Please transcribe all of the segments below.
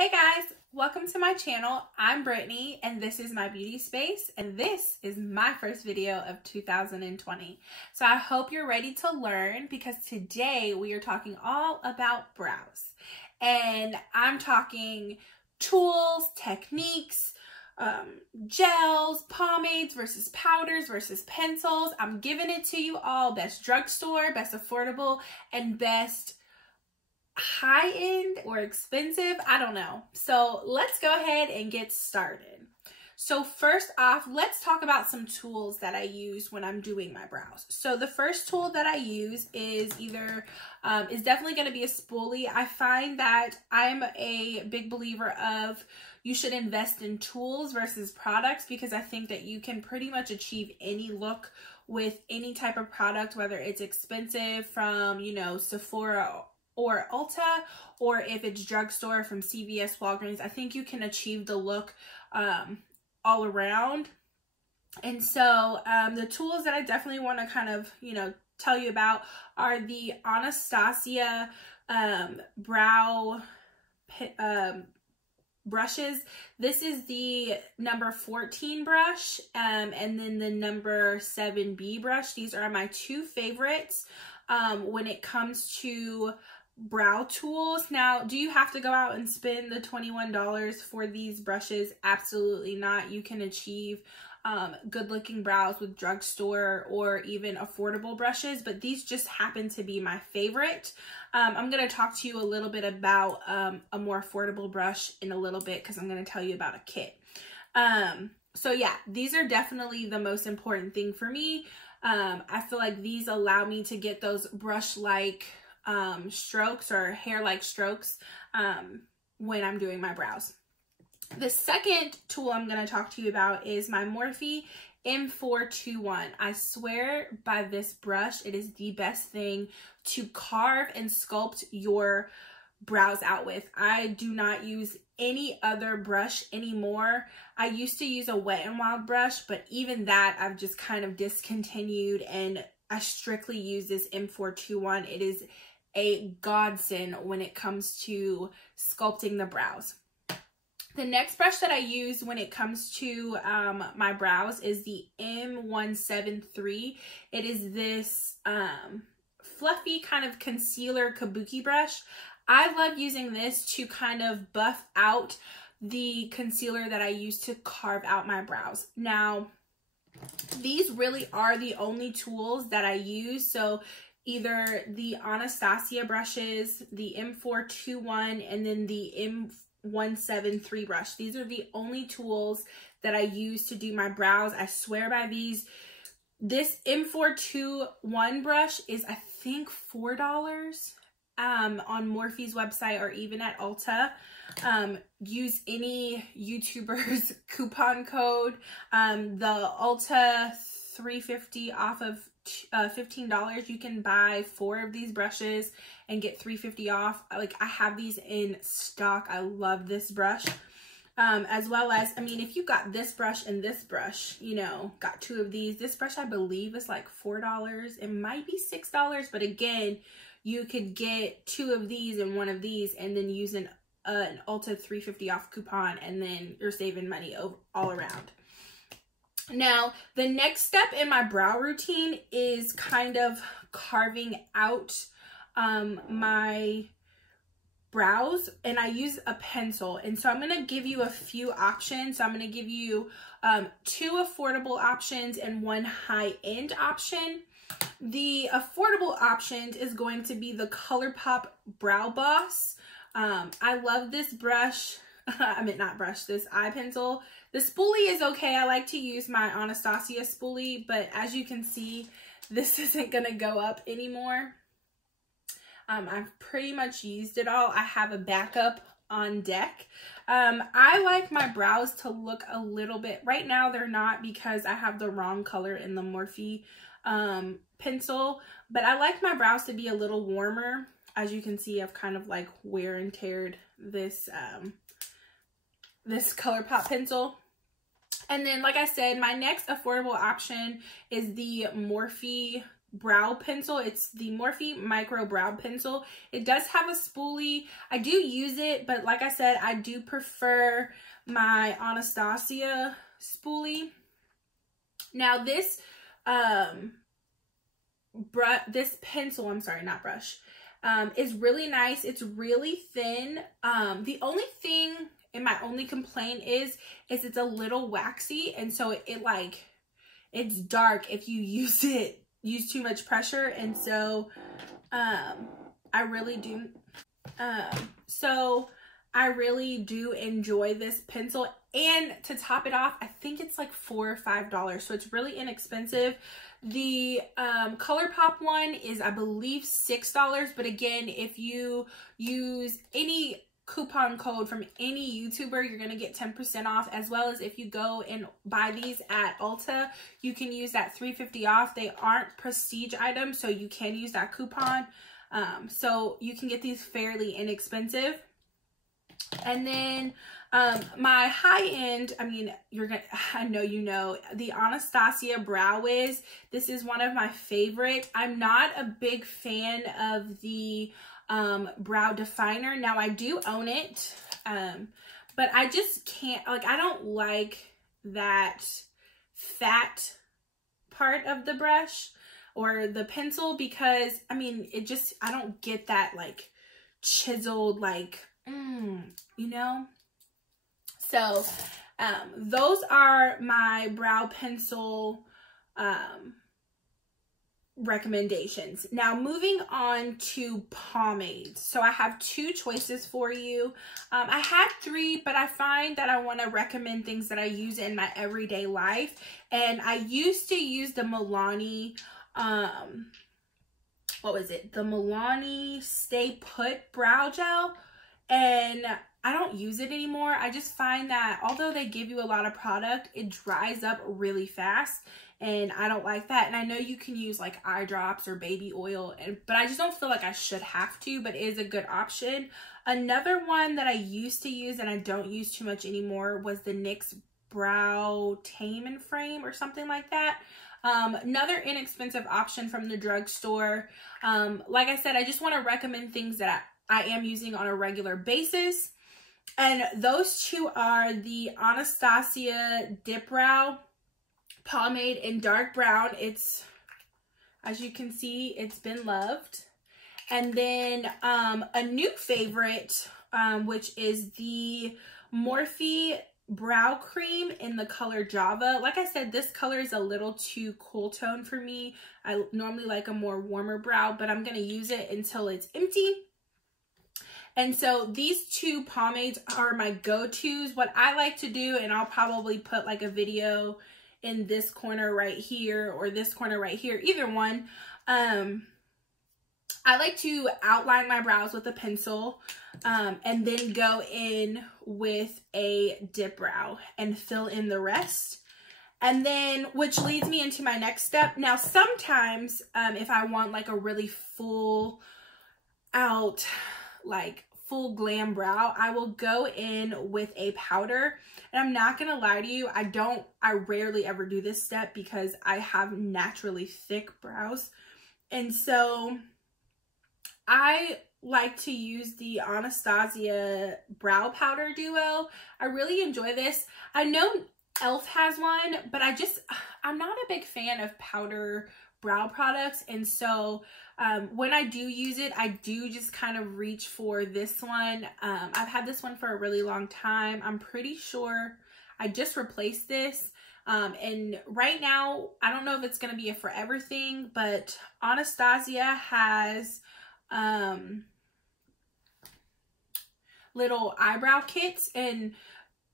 Hey guys, welcome to my channel. I'm Brittany and this is my beauty space and this is my first video of 2020. So I hope you're ready to learn because today we are talking all about brows. And I'm talking tools, techniques, gels, pomades versus powders versus pencils. I'm giving it to you all, best drugstore, best affordable, and best high-end or expensive, I don't know. So let's go ahead and get started. So first off, let's talk about some tools that I use when I'm doing my brows. So the first tool that I use is is definitely going to be a spoolie. I find that I'm a big believer of you should invest in tools versus products because I think that you can pretty much achieve any look with any type of product, whether it's expensive from, Sephora or Ulta, or if it's drugstore from CVS, Walgreens. I think you can achieve the look all around. And so the tools that I definitely want to kind of, tell you about are the Anastasia brow brushes. This is the number 14 brush and then the number 7B brush. These are my two favorites when it comes to brow tools. Now, do you have to go out and spend the $21 for these brushes? Absolutely not. You can achieve good looking brows with drugstore or even affordable brushes, but these just happen to be my favorite. I'm going to talk to you a little bit about a more affordable brush in a little bit because I'm going to tell you about a kit. So yeah, these are definitely the most important thing for me. I feel like these allow me to get those brush-like strokes or hair-like strokes when I'm doing my brows. The second tool I'm going to talk to you about is my Morphe M421. I swear by this brush, it is the best thing to carve and sculpt your brows out with. I do not use any other brush anymore. I used to use a Wet n Wild brush, but even that I've just kind of discontinued and I strictly use this M421. It is a godsend when it comes to sculpting the brows. The next brush that I use when it comes to my brows is the M173. It is this fluffy kind of concealer kabuki brush. I love using this to kind of buff out the concealer that I use to carve out my brows. Now, these really are the only tools that I use. So either the Anastasia brushes, the M421, and then the M173 brush. These are the only tools that I use to do my brows. I swear by these. This M421 brush is, I think, $4 on Morphe's website or even at Ulta. Use any YouTuber's coupon code. The Ulta 350 off of $15. You can buy 4 of these brushes and get $3.50 off. Like, I have these in stock. I love this brush. As well as, I mean, if you got this brush and this brush, got 2 of these. This brush, I believe, is like $4. It might be $6, but again, you could get 2 of these and 1 of these and then use an Ulta 350 off coupon, and then you're saving money all around. Now, the next step in my brow routine is kind of carving out my brows, and I use a pencil. And so I'm going to give you a few options. So I'm going to give you 2 affordable options and 1 high-end option. The affordable option is going to be the Colourpop Brow Boss. I love this brush. I mean, not brush, this eye pencil. The spoolie is okay. I like to use my Anastasia spoolie, but as you can see, this isn't going to go up anymore. I've pretty much used it all. I have a backup on deck. I like my brows to look a little bit, right now they're not because I have the wrong color in the Morphe pencil, but I like my brows to be a little warmer. As you can see, I've kind of like wear and teared this this Colourpop pencil. And then, like I said, my next affordable option is the Morphe brow pencil. It's the Morphe Micro Brow Pencil. It does have a spoolie. I do use it, but like I said, I do prefer my Anastasia spoolie. Now this this pencil, I'm sorry, not brush, is really nice. It's really thin. The only thing and my only complaint is it's a little waxy, and so it's dark if you use too much pressure. And so I really do enjoy this pencil. And to top it off, I think it's like $4 or $5, so it's really inexpensive. The Colourpop one is, I believe, $6, but again, if you use any coupon code from any YouTuber, you're gonna get 10% off, as well as if you go and buy these at Ulta, you can use that $3.50 off. They aren't prestige items, so you can use that coupon. So you can get these fairly inexpensive. And then my high end, I mean, I know you know, the Anastasia Brow Wiz. This is one of my favorite. I'm not a big fan of the brow definer. Now I do own it, but I just can't, like, I don't like that fat part of the brush or the pencil, because I mean, I don't get that like chiseled, like, you know? So, those are my brow pencil, recommendations. Now moving on to pomades. So I have two choices for you. I had three, but I find that I want to recommend things that I use in my everyday life. And I used to use the Milani, what was it? The Milani Stay Put Brow Gel. And I don't use it anymore. I just find that although they give you a lot of product, it dries up really fast. And I don't like that. And I know you can use like eye drops or baby oil, but I just don't feel like I should have to, but it is a good option. Another one that I used to use and I don't use too much anymore was the NYX Brow Tame and Frame or something like that. Another inexpensive option from the drugstore. Like I said, I just want to recommend things that I am using on a regular basis. And those two are the Anastasia Dip Brow Pomade in dark brown. It's, as you can see, it's been loved. And then a new favorite, which is the Morphe Brow Cream in the color Java. Like I said, this color is a little too cool tone for me. I normally like a more warmer brow, but I'm going to use it until it's empty. And so these two pomades are my go-tos. What I like to do, and I'll probably put like a video in this corner right here or this corner right here, either one. I like to outline my brows with a pencil, and then go in with a dip brow and fill in the rest. And then, which leads me into my next step. Now, sometimes if I want like a really full out, like full glam brow, I will go in with a powder. And I'm not gonna lie to you, I rarely ever do this step because I have naturally thick brows. And so I like to use the Anastasia Brow Powder Duo. I really enjoy this. I know e.l.f. has one, but I'm not a big fan of powder brow products. And so when I do use it, I do just kind of reach for this one. I've had this one for a really long time. I'm pretty sure I just replaced this. And right now, I don't know if it's going to be a forever thing, but Anastasia has little eyebrow kits and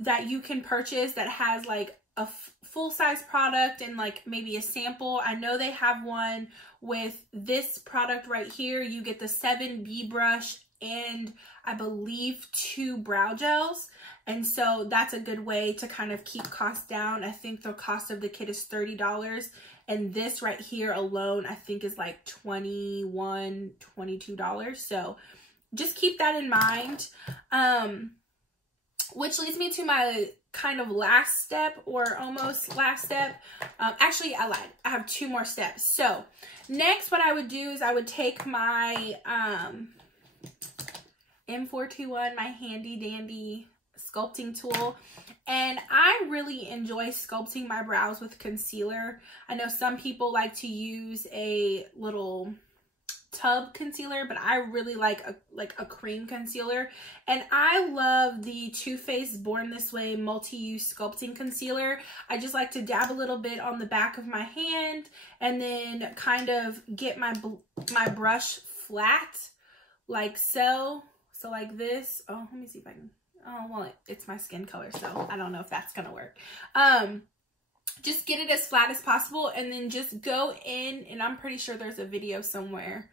that you can purchase that has like a full-size product and like maybe a sample. I know they have one with this product right here. You get the 7B brush and I believe 2 brow gels. And so that's a good way to kind of keep costs down. I think the cost of the kit is $30. And this right here alone, I think is like $21, $22. So just keep that in mind. which leads me to my kind of last step, or almost last step. Actually, I lied. I have 2 more steps. So next, what I would do is I would take my M421, my handy dandy sculpting tool, and I really enjoy sculpting my brows with concealer. I know some people like to use a little tub concealer, but I really like a cream concealer, and I love the Too Faced Born This Way multi-use sculpting concealer. I just like to dab a little bit on the back of my hand and then kind of get my brush flat like so like this. Oh, let me see if I can. Oh, well, it's my skin color, so I don't know if that's gonna work. Just get it as flat as possible, and then just go in, and I'm pretty sure there's a video somewhere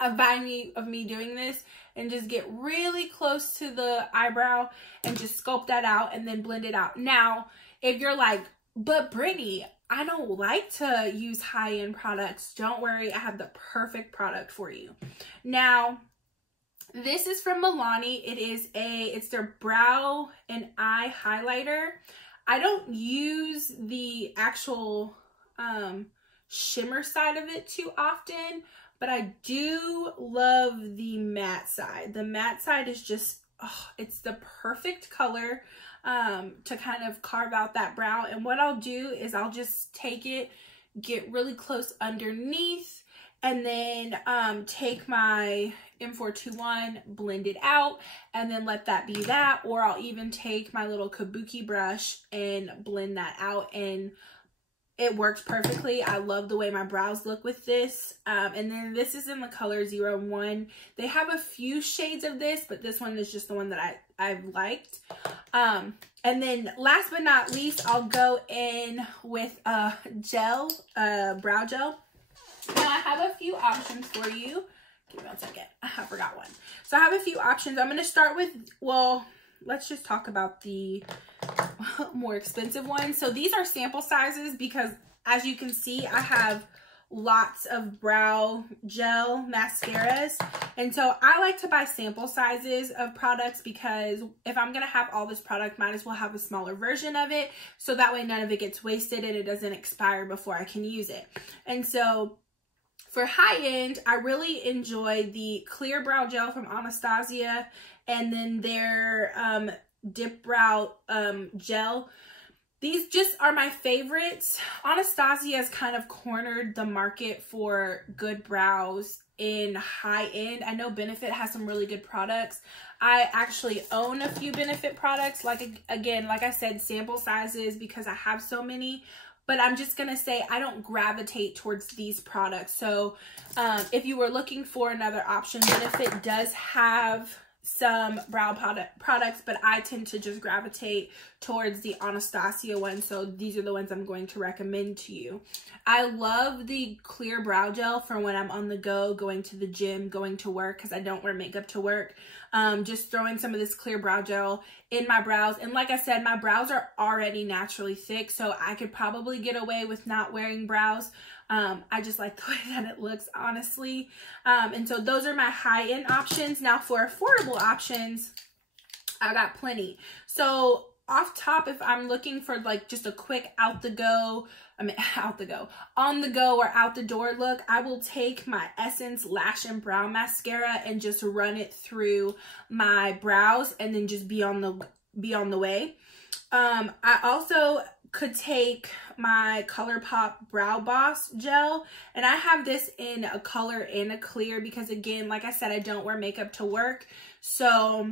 of me doing this, and just get really close to the eyebrow and just sculpt that out and then blend it out. Now, if you're like, but Brittany, I don't like to use high-end products, don't worry, I have the perfect product for you. Now, this is from Milani. It's their brow and eye highlighter. I don't use the actual shimmer side of it too often, but I do love the matte side. The matte side is just, oh, it's the perfect color to kind of carve out that brow. And what I'll do is I'll just take it, get really close underneath, and then take my M421, blend it out, and then let that be that. Or I'll even take my little kabuki brush and blend that out, and it works perfectly. I love the way my brows look with this. And then this is in the color 01. They have a few shades of this, but this one is just the one that I've liked. And then last but not least, I'll go in with a gel, brow gel. Now I have a few options for you. Give me 1 second. I forgot one. So I have a few options. I'm going to start with, well, let's just talk about the more expensive ones. So these are sample sizes because, as you can see, I have lots of brow gel mascaras. And so I like to buy sample sizes of products because if I'm going to have all this product, might as well have a smaller version of it. So that way none of it gets wasted and it doesn't expire before I can use it. And so for high end, I really enjoy the clear brow gel from Anastasia, and then their dip brow gel. These just are my favorites. Anastasia has kind of cornered the market for good brows in high end. I know Benefit has some really good products. I actually own a few Benefit products. Like, again, like I said, sample sizes because I have so many. But I'm just going to say I don't gravitate towards these products. So if you were looking for another option, Benefit does have some brow products, but I tend to just gravitate towards the Anastasia one. So these are the ones I'm going to recommend to you. I love the clear brow gel for when I'm on the go, going to the gym, going to work, because I don't wear makeup to work. Just throwing some of this clear brow gel in my brows. And like I said, my brows are already naturally thick, so I could probably get away with not wearing brows. I just like the way that it looks, honestly. And so those are my high-end options. Now for affordable options, I got plenty. So off top, if I'm looking for like just a quick on the go or out the door look, I will take my Essence Lash and Brow Mascara and just run it through my brows and then just be on the way. I also could take my Colourpop Brow Boss Gel, and I have this in a color and a clear because, again, like I said, I don't wear makeup to work, so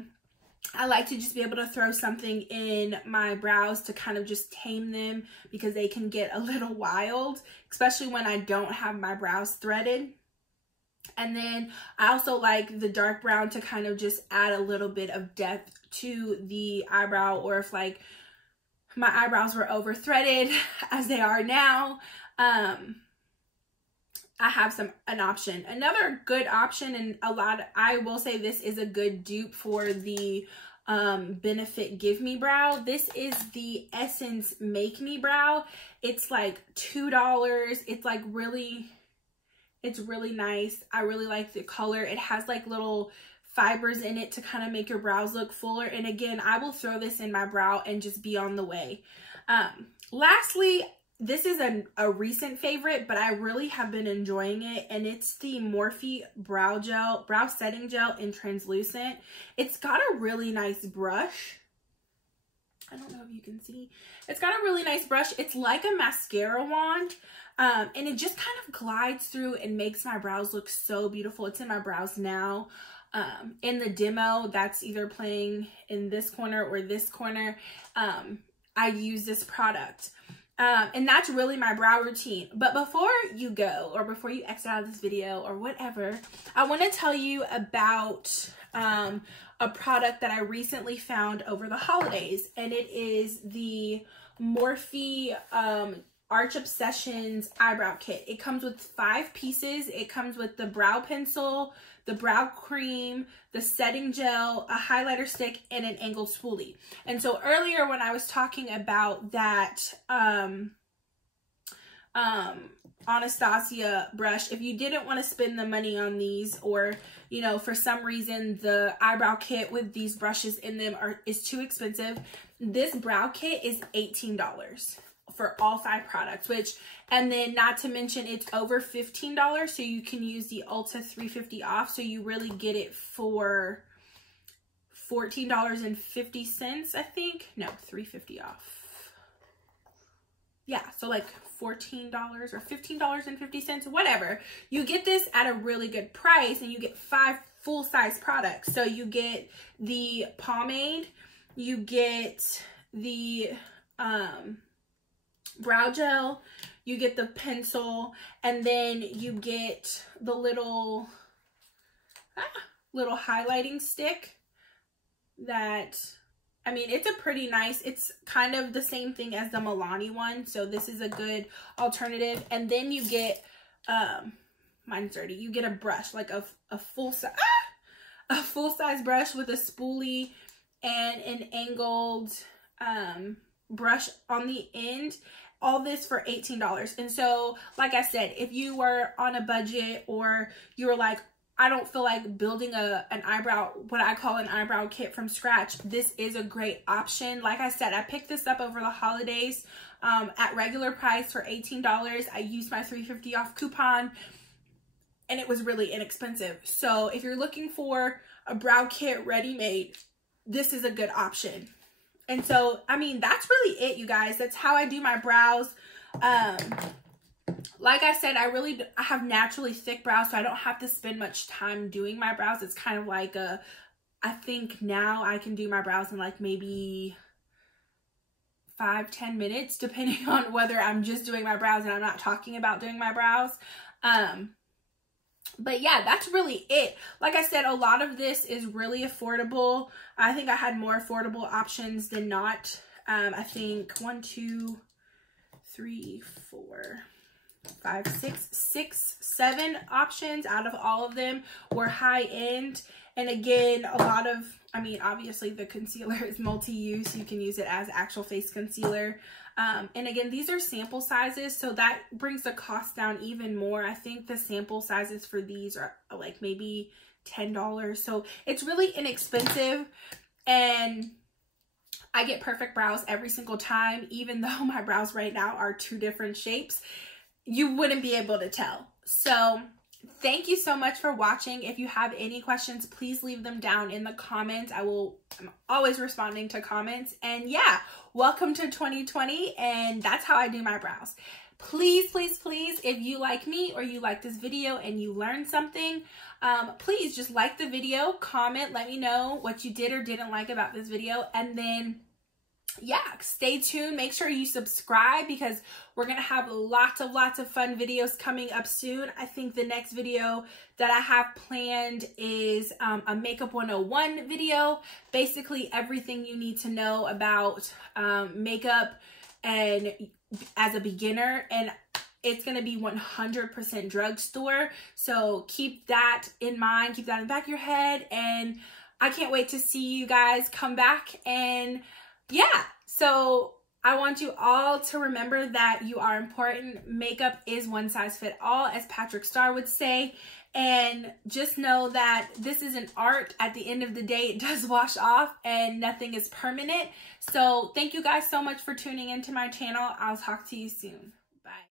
I like to just be able to throw something in my brows to kind of just tame them because they can get a little wild, especially when I don't have my brows threaded. And then I also like the dark brown to kind of just add a little bit of depth to the eyebrow, or if like my eyebrows were over threaded as they are now, I have an option. Another good option, and I will say this is a good dupe for the Benefit Give Me Brow. This is the Essence Make Me Brow. It's like $2. It's like it's really nice. I really like the color. It has like little fibers in it to kind of make your brows look fuller. And again, I will throw this in my brow and just be on the way. Lastly, this is a recent favorite, but I really have been enjoying it, and it's the Morphe Brow Gel, Brow Setting Gel in Translucent. It's got a really nice brush. I don't know if you can see. It's got a really nice brush. It's like a mascara wand, and it just kind of glides through and makes my brows look so beautiful. It's in my brows now. In the demo that's either playing in this corner or this corner, I use this product. And that's really my brow routine. But before you go, or before you exit out of this video or whatever, I want to tell you about a product that I recently found over the holidays. And it is the Morphe Arch Obsessions eyebrow kit. It comes with 5 pieces. It comes with the brow pencil, the brow cream, the setting gel, a highlighter stick, and an angled spoolie. And so earlier when I was talking about that Anastasia brush, if you didn't want to spend the money on these, or you know, for some reason the eyebrow kit with these brushes in them is too expensive, this brow kit is $18 for all 5 products, which, and then not to mention it's over $15, so you can use the Ulta 350 off, so you really get it for $14.50, I think. No, 350 off. Yeah, so like $14 or $15.50, whatever. You get this at a really good price, and you get 5 full-size products. So you get the pomade, you get the brow gel, you get the pencil, and then you get the little highlighting stick that, I mean, it's a pretty nice, it's kind of the same thing as the Milani one, so this is a good alternative. And then you get, mine's dirty, you get a brush, like a full-size brush with a spoolie and an angled brush on the end. All this for $18. And so, like I said, if you were on a budget, or you were like, I don't feel like building an eyebrow, what I call an eyebrow kit from scratch, this is a great option. Like I said, I picked this up over the holidays at regular price for $18. I used my 350 off coupon, and it was really inexpensive. So if you're looking for a brow kit ready-made, this is a good option. And so, I mean, that's really it, you guys. That's how I do my brows. Like I said, I have naturally thick brows, so I don't have to spend much time doing my brows. It's kind of like I think now I can do my brows in like maybe 5-10 minutes, depending on whether I'm just doing my brows and I'm not talking about doing my brows. But yeah, that's really it. Like I said, a lot of this is really affordable. I think I had more affordable options than not. I think 1, 2, 3, 4, 5, 6, 7 options out of all of them were high end. And again, a lot of, I mean, obviously the concealer is multi-use. You can use it as actual face concealer. And again, these are sample sizes, so that brings the cost down even more. I think the sample sizes for these are like maybe $10. So it's really inexpensive, and I get perfect brows every single time. Even though my brows right now are 2 different shapes, you wouldn't be able to tell. So thank you so much for watching. If you have any questions, please leave them down in the comments. I'm always responding to comments. And yeah, welcome to 2020, and that's how I do my brows. Please, please, please, if you like me or you like this video and you learned something, please just like the video, comment, let me know what you did or didn't like about this video, and then yeah, stay tuned. Make sure you subscribe, because we're gonna have lots of fun videos coming up soon. I think the next video that I have planned is a makeup 101 video, basically everything you need to know about makeup and as a beginner, and it's going to be 100% drugstore. So keep that in mind, keep that in the back of your head, and I can't wait to see you guys come back. And yeah, so I want you all to remember that you are important. Makeup is one size fit all, as Patrick Starr would say. And just know that this is an art. At the end of the day, it does wash off and nothing is permanent. So thank you guys so much for tuning into my channel. I'll talk to you soon.